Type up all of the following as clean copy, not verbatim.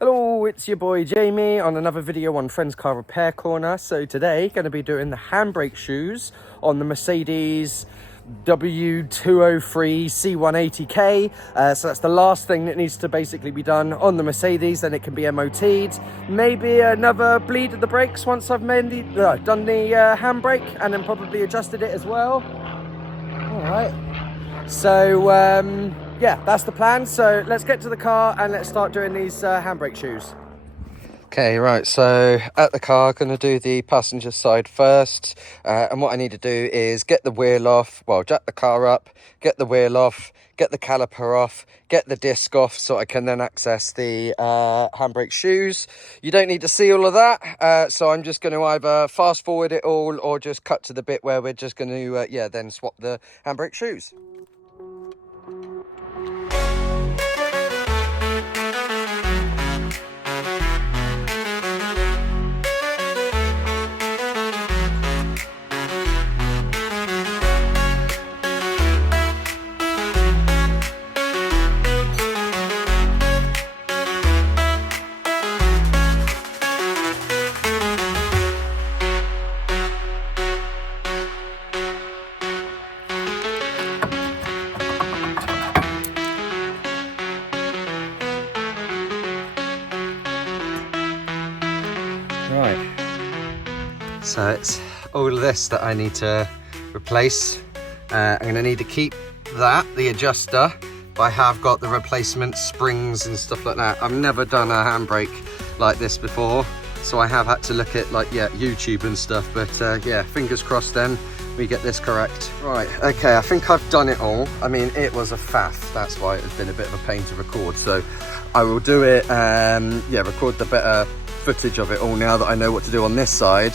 Hello, it's your boy Jamie on another video on Friends Car Repair Corner. So today, going to be doing the handbrake shoes on the Mercedes W203 C180K. So that's the last thing that needs to basically be done on the Mercedes, then it can be MOT'd. Maybe another bleed at the brakes once I've done the handbrake, and then probably adjusted it as well. All right. So yeah, that's the plan. So let's get to the car and let's start doing these handbrake shoes. Okay, right, so at the car, going to do the passenger side first. And what I need to do is get the wheel off, well, jack the car up, get the wheel off, get the caliper off, get the disc off so I can then access the handbrake shoes. You don't need to see all of that. So I'm just going to either fast forward it all or just cut to the bit where we're just going to, then swap the handbrake shoes. Right, so it's all of this that I need to replace. I'm going to need to keep that, the adjuster, but I have got the replacement springs and stuff like that. I've never done a handbrake like this before, so I have had to look at YouTube and stuff, but yeah, fingers crossed then we get this correct. Right, okay, I think I've done it all. I mean, it was a faff, that's why it's been a bit of a pain to record, so I will do it, record the better footage of it all now that I know what to do on this side,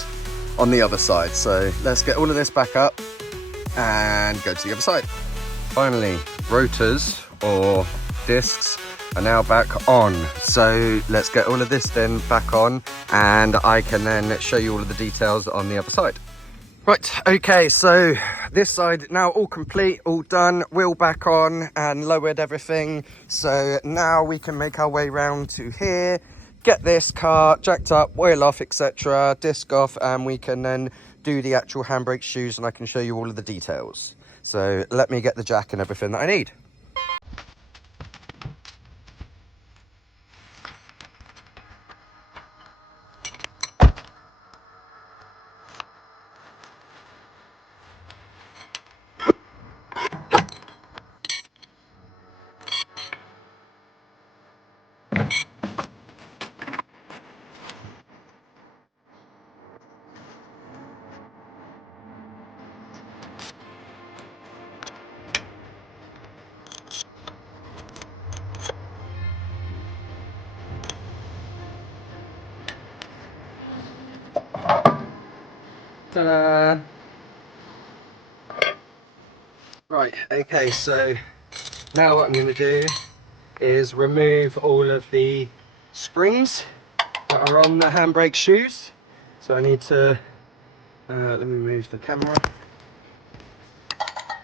on the other side. So let's get all of this back up and go to the other side. Finally, rotors or discs are now back on. So let's get all of this then back on and I can then show you all of the details on the other side. Right, okay, so this side now all complete, all done, wheel back on and lowered everything. So now we can make our way round to here, get this car jacked up, wheel off, etc., disc off, and we can then do the actual handbrake shoes and I can show you all of the details. So let me get the jack and everything that I need. Ta-da! Right, okay, so now what I'm going to do is remove all of the springs that are on the handbrake shoes. So I need to, let me move the camera.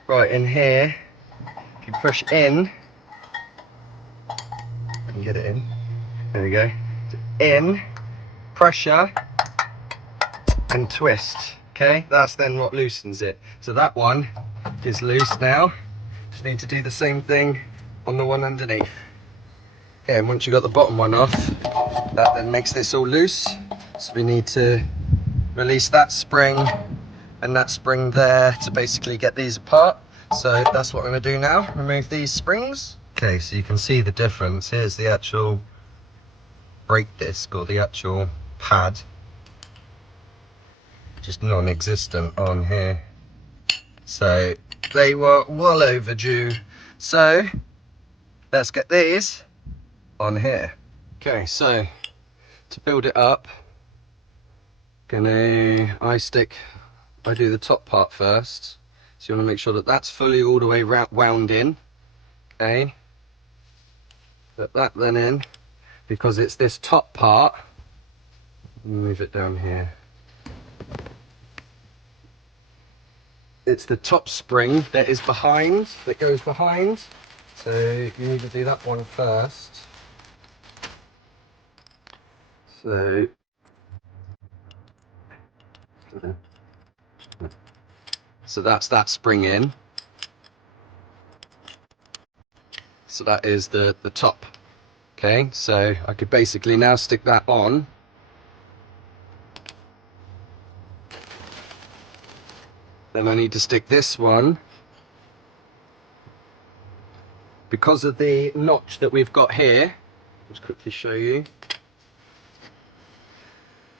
Right, in here, if you push in, I can get it in, there we go, in, pressure, and twist, okay? That's then what loosens it. So that one is loose now. Just need to do the same thing on the one underneath. Okay, and once you got the bottom one off, that then makes this all loose. So we need to release that spring and that spring there to basically get these apart. So that's what I'm going to do now, remove these springs. Okay, so you can see the difference. Here's the actual brake disc, or the actual pad, just non-existent on here. So they were well overdue. So let's get these on here. Okay, so to build it up, I do the top part first. So you want to make sure that that's fully all the way wound in. Okay, put that then in, because it's this top part. Move it down here. It's the top spring that is behind, that goes behind. So you need to do that one first. So that's that spring in. So that is the top. Okay, so I could basically now stick that on. Then I need to stick this one. Because of the notch that we've got here, let's quickly show you.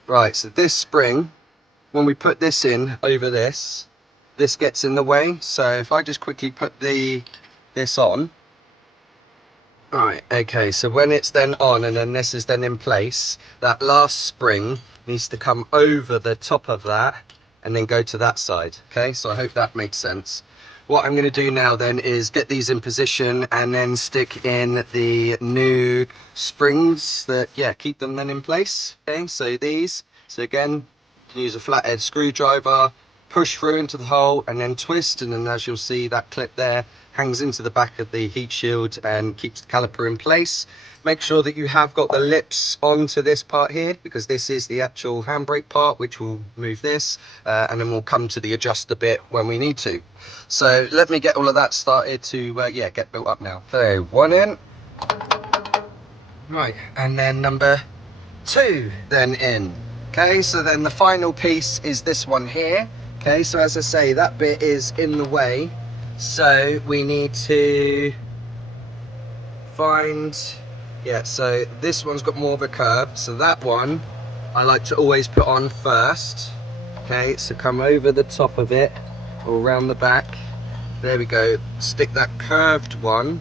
Right, so this spring, when we put this in over this gets in the way. So if I just quickly put this on. Right, okay, so when it's then on and then this is then in place, that last spring needs to come over the top of that and then go to that side. Okay, so I hope that makes sense. What I'm going to do now then is get these in position and then stick in the new springs that, yeah, keep them then in place. Okay, so these, so again, you can use a flathead screwdriver, push through into the hole and then twist, and then as you'll see, that clip there hangs into the back of the heat shield and keeps the caliper in place. Make sure that you have got the lips onto this part here, because this is the actual handbrake part, which will move this, and then we'll come to the adjuster bit when we need to. So let me get all of that started to yeah, get built up now. So one in, right, and then number two then in. Okay, so then the final piece is this one here. Okay, so as I say, that bit is in the way, so we need to find, yeah, so this one's got more of a curve, so that one I like to always put on first. Okay, so come over the top of it or around the back, there we go, stick that curved one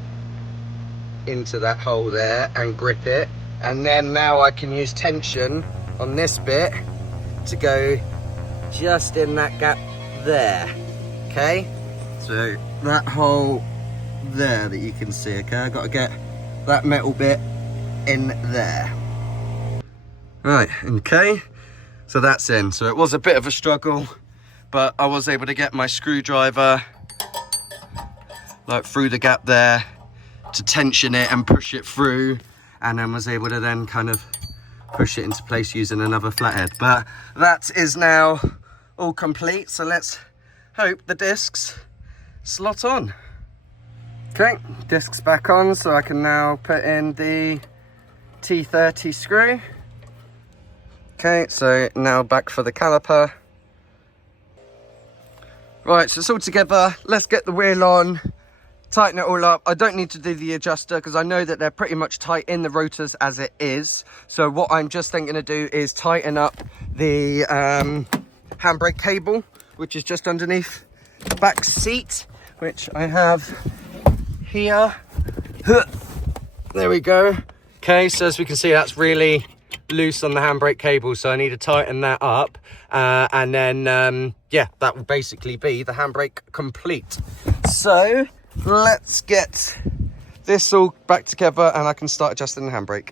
into that hole there and grip it, and then now I can use tension on this bit to go just in that gap there. Okay, so that hole there that you can see, okay, I've got to get that metal bit in there. Right, okay, so that's in. So it was a bit of a struggle, but I was able to get my screwdriver like through the gap there to tension it and push it through, and then was able to then kind of push it into place using another flathead. But that is now all complete, so let's hope the discs slot on. Okay, discs back on, so I can now put in the T30 screw. Okay, so now back for the caliper. Right, so it's all together. Let's get the wheel on, tighten it all up. I don't need to do the adjuster because I know that they're pretty much tight in the rotors as it is. So what I'm just thinking to do is tighten up the handbrake cable, which is just underneath the back seat, which I have here. There we go. Okay, so as we can see, that's really loose on the handbrake cable, so I need to tighten that up, and then yeah, that will basically be the handbrake complete. So let's get this all back together and I can start adjusting the handbrake.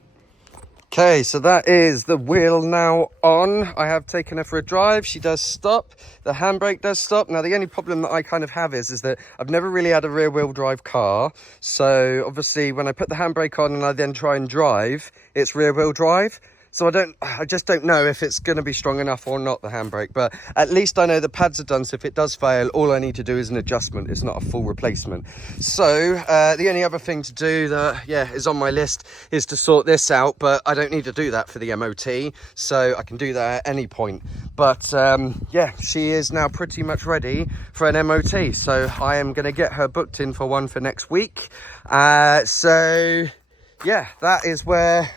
Okay, so that is the wheel now on. I have taken her for a drive. She does stop. The handbrake does stop. Now, the only problem that I kind of have is that I've never really had a rear wheel drive car. So obviously when I put the handbrake on and I then try and drive, it's rear wheel drive. So I just don't know if it's going to be strong enough or not, the handbrake, but at least I know the pads are done. So if it does fail, all I need to do is an adjustment. It's not a full replacement. So the only other thing to do that, yeah, is on my list is to sort this out, but I don't need to do that for the MOT. So I can do that at any point. But yeah, she is now pretty much ready for an MOT. So I am going to get her booked in for one for next week. So yeah, that is where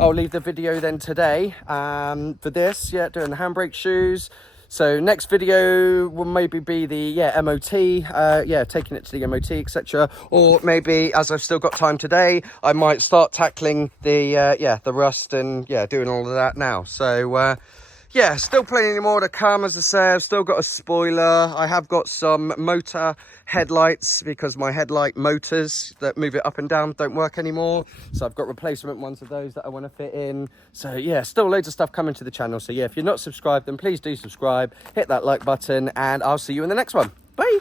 I'll leave the video then today for this, yeah, doing the handbrake shoes. So next video will maybe be the MOT, yeah, taking it to the MOT, etc. Or maybe, as I've still got time today, I might start tackling the the rust and doing all of that now. So yeah, still plenty more to come. As I say, I've still got a spoiler. I have got some motor headlights because my headlight motors that move it up and down don't work anymore. So I've got replacement ones of those that I want to fit in. So yeah, still loads of stuff coming to the channel. So yeah, if you're not subscribed, then please do subscribe, hit that like button, and I'll see you in the next one. Bye.